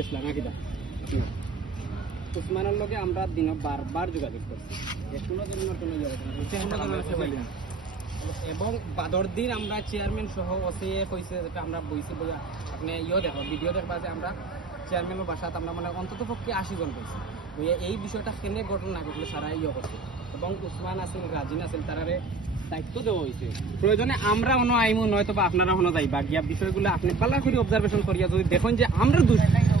গেছিল না কিনা উসমানের লগে আমরা দিন বারবার যোগাযোগ করছি কোনো ধরনের কোনো এবং বাদর দিন আমরা চেয়ারম্যান সহ ওসিএ কইছে যেটা আমরা বইছি বইয়া আপনি দেখো ভিডিও দেখবা যে আমরা চেয়ারম্যানের বাসাত আমরা মানে অন্তত পক্ষে 80 জন কইছি বইয়া এই বিষয়টা কেনে ঘটনা ঘটলো সারা করছে এবং উসমান আসিল রাজিন আসিল তারারে দায়িত্ব দেওয়া হয়েছে প্রয়োজনে আমরা অন্য আইমু নয়তো বা আপনারা অন্য যাইবা গিয়া বিষয়গুলো আপনি পাল্লা করে অবজারভেশন করিয়া যদি দেখেন যে আমরা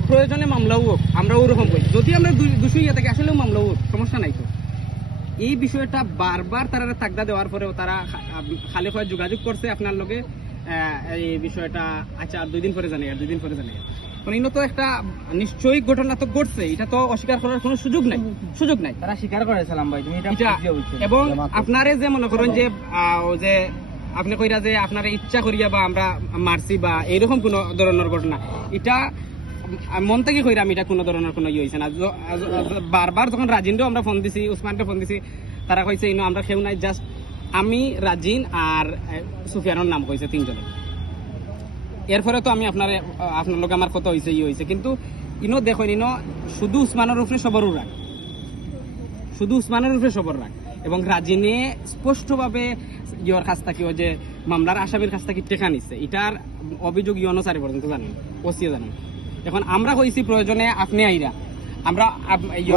প্রয়োজনে মামলাও হোক আমরা ওরকম করি যদি আমরা দোষী ইয়ে থাকি আসলেও মামলাও হোক সমস্যা নাই তো এই বিষয়টা বারবার তারা তাগদা দেওয়ার পরেও তারা খালি হয়ে যোগাযোগ করছে আপনার লগে এই বিষয়টা আচ্ছা 2 দিন পরে জানি আর 2 দিন পরে জানি মানে ইনো তো একটা নিশ্চয়ই ঘটনা তো ঘটছে এটা তো অস্বীকার করার কোনো সুযোগ নাই তারা স্বীকার করেছিলাম ভাই তুমি এটা এবং আপনারে যে মনে করেন যে যে আপনি কইরা যে আপনারা ইচ্ছা করিয়া বা আমরা মারছি বা এইরকম কোনো ধরনের ঘটনা এটা মন থেকে কইরা আমি এটা কোনো ধরনের কোনো ইয়ে হয়েছে না বারবার যখন রাজিনও আমরা ফোন দিছি উসমানকে ফোন দিছি তারা কইছে ইনো আমরা কেউ নাই জাস্ট আমি রাজিন আর সুফিয়ানের নাম কইছে 3 জনে এরপরে তো আমি আপনার লোক আমার কত হয়েছে ইয়ে হয়েছে কিন্তু ইনো দেখেন ইনো শুধু উসমানের উপরে সবর রাখ এবং রাজিনে স্পষ্টভাবে ইয়র কাছ থেকে যে মামলার আসামির কাছ থেকে টেকা নিচ্ছে এটার অভিযোগ ইয়নো 4 পর্যন্ত জানেন ওসিয়ে জানেন এখন আমরা কইছি প্রয়োজনে আপনি আইরা আমরা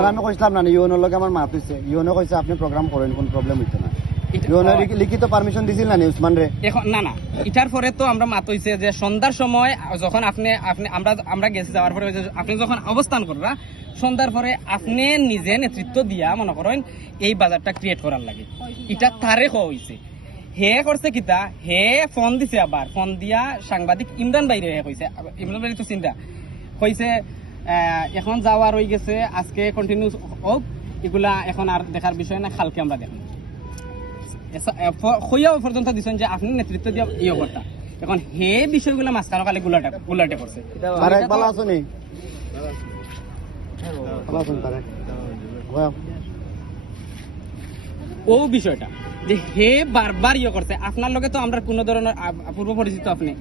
আমি কইছিলাম না ইউনোর লগে আমার মাত হইছে ইউনো কইছে আপনি প্রোগ্রাম করেন কোন প্রবলেম হইতো না ইউনো লিখিত পারমিশন দিছিল না উসমান রে এখন না এটার পরে তো আমরা মাত হইছে যে সন্ধ্যার সময় যখন আপনি আমরা গেছি যাওয়ার পরে আপনি যখন অবস্থান কররা সন্ধ্যার পরে আপনি নিজে নেতৃত্ব দিয়া মনে করেন এই বাজারটা ক্রিয়েট করার লাগে এটা তারে হইছে হে করছে কিতা হে ফোন দিছে আবার ফোন দিয়া সাংবাদিক ইমরান বাইরে কইছে ইমরান বাইরে তো চিন্তা কইছে এখন যাওয়ার হয়ে গেছে আজকে কন্টিনিউ হোক এগুলা এখন আর দেখার বিষয় না কালকে আমরা দেখব হইয়াও পর্যন্ত দিচ্ছেন যে আপনি নেতৃত্ব দিয়া ইয়ে করতা এখন হে বিষয়গুলো মাঝখানে কালে গুলাটে করছে ও বিষয়টা যে হে বারবার ইয়ে করছে আপনার লগে তো আমরা কোনো ধরনের পূর্ব পরিচিত আপনি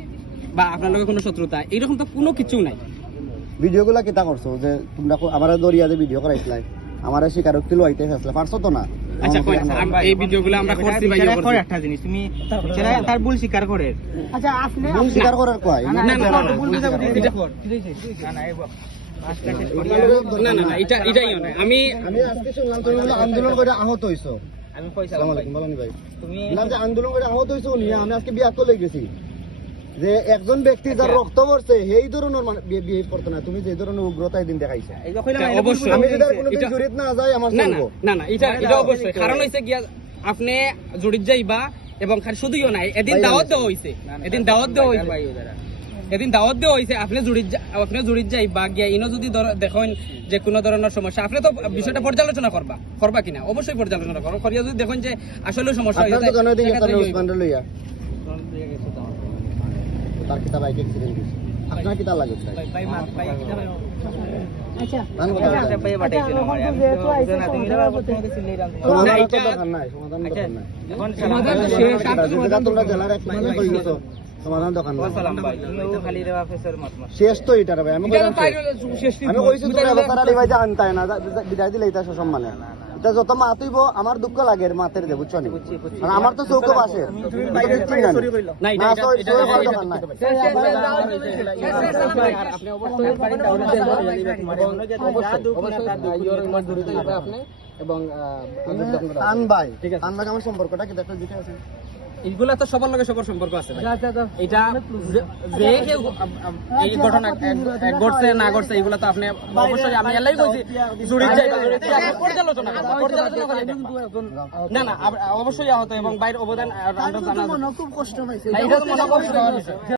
বা আপনার লগে কোনো শত্রুতা এরকম তো কোনো কিছু নাই ভিডিওগুলা কিতা করছো যে তোমরা আমার দরিয়া যে ভিডিও করাইছিলাই আমার স্বীকারোক্তি লইতে ফেসলা পারছো তো না আচ্ছা এই ভিডিওগুলো আমরা করছি ভাই করে একটা জিনিস তুমি তার ভুল স্বীকার করে আচ্ছা আপনি ভুল স্বীকার করার কয় না ভুল কথা বলতে না এটাই না আমি আজকে শুনলাম তুমি আন্দোলন করে আহত হইছো আমি পয়সা ভাই তুমি না যে আন্দোলন করে আহত হইছো নিয়ে আমি আজকে বিয়াত লই গেছি যে একজন ব্যক্তি যার রক্ত পড়ছে এই ধরনের বিহেভ করতে না তুমি যে ধরনের উগ্রতা দিন দেখাইছে অবশ্যই আমি যদি কোনোদিন জড়িত না যাই আমার চলবো না এটা অবশ্যই কারণ হইছে গিয়া আপনি জড়িত যাইবা এবং শুধুইও নাই এদিন দাওয়াত দেওয়া হইছে আপনি জড়িত যাইবা গিয়া ইনো যদি দেখেন যে কোনো ধরনের সমস্যা আপনি তো বিষয়টা পর্যালোচনা করবা কিনা অবশ্যই পর্যালোচনা করিয়া যদি দেখেন যে আসলে সমস্যা হইছে তার কিতা বাইক অ্যাক্সিডেন্ট হইছে আপনার কিতা লাগে আচ্ছা সমাধান দোকান শেষ তো এটা ভাই আমি কইছি তো ব্যবস্থা আনতাই না বিদায় দিলে এটা সম্মানে এটা যত মাত হইব আমার দুঃখ লাগে মাতের দে বুঝছো আমার তো চৌক বাসে এবং আমার সম্পর্কটা কি দেখতে দিতে আছে এইগুলা তো সবার লগে সবার সম্পর্ক আছে এটা যে এই ঘটনা ঘটছে না ঘটছে এইগুলা তো আপনি অবশ্যই আমি এলাই কইছি পর্যালোচনা না অবশ্যই আহত এবং বাইরের অবদান আমরা জানা খুব কষ্ট পাইছে